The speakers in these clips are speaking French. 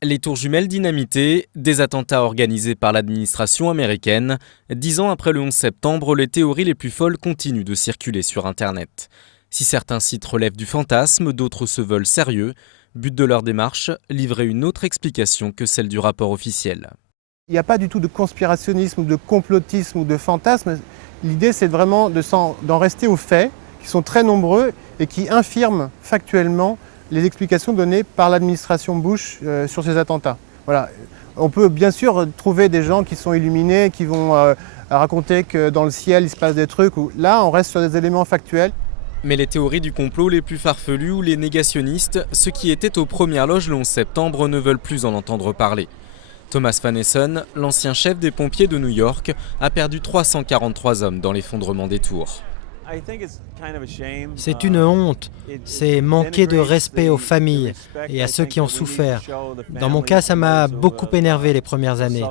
Les tours jumelles dynamitées, des attentats organisés par l'administration américaine. 10 ans après le 11 septembre, les théories les plus folles continuent de circuler sur Internet. Si certains sites relèvent du fantasme, d'autres se veulent sérieux. But de leur démarche, livrer une autre explication que celle du rapport officiel. Il n'y a pas du tout de conspirationnisme ou de complotisme ou de fantasme. L'idée, c'est vraiment d'en rester aux faits, qui sont très nombreux et qui infirment factuellement les explications données par l'administration Bush sur ces attentats. Voilà. On peut bien sûr trouver des gens qui sont illuminés, qui vont raconter que dans le ciel il se passe des trucs. Là, on reste sur des éléments factuels. Mais les théories du complot les plus farfelues ou les négationnistes, ceux qui étaient aux premières loges le 11 septembre, ne veulent plus en entendre parler. Thomas Van Essen, l'ancien chef des pompiers de New York, a perdu 343 hommes dans l'effondrement des tours. C'est une honte, c'est manquer de respect aux familles et à ceux qui ont souffert. Dans mon cas, ça m'a beaucoup énervé les premières années.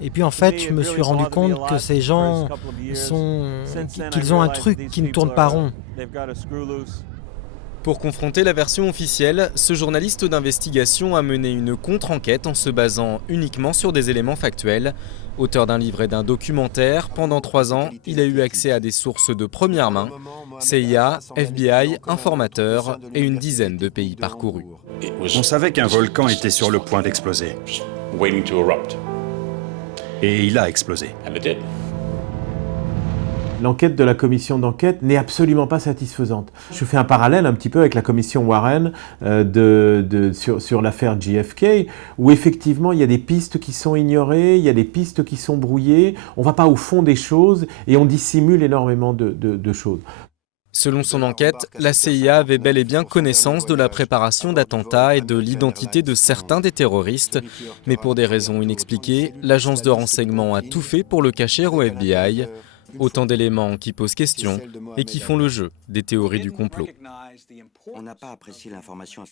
Et puis en fait, je me suis rendu compte que ces gens qu'ils ont un truc qui ne tourne pas rond. Pour confronter la version officielle, ce journaliste d'investigation a mené une contre-enquête en se basant uniquement sur des éléments factuels. Auteur d'un livre et d'un documentaire, pendant 3 ans, il a eu accès à des sources de première main, CIA, FBI, informateurs et une dizaine de pays parcourus. On savait qu'un volcan était sur le point d'exploser. Et il a explosé. L'enquête de la commission d'enquête n'est absolument pas satisfaisante. Je fais un parallèle un petit peu avec la commission Warren sur l'affaire JFK, où effectivement il y a des pistes qui sont ignorées, il y a des pistes qui sont brouillées, on ne va pas au fond des choses et on dissimule énormément de choses. Selon son enquête, la CIA avait bel et bien connaissance de la préparation d'attentats et de l'identité de certains des terroristes, mais pour des raisons inexpliquées, l'agence de renseignement a tout fait pour le cacher au FBI. Autant d'éléments qui posent question et qui font le jeu des théories du complot. On n'a pas apprécié l'information.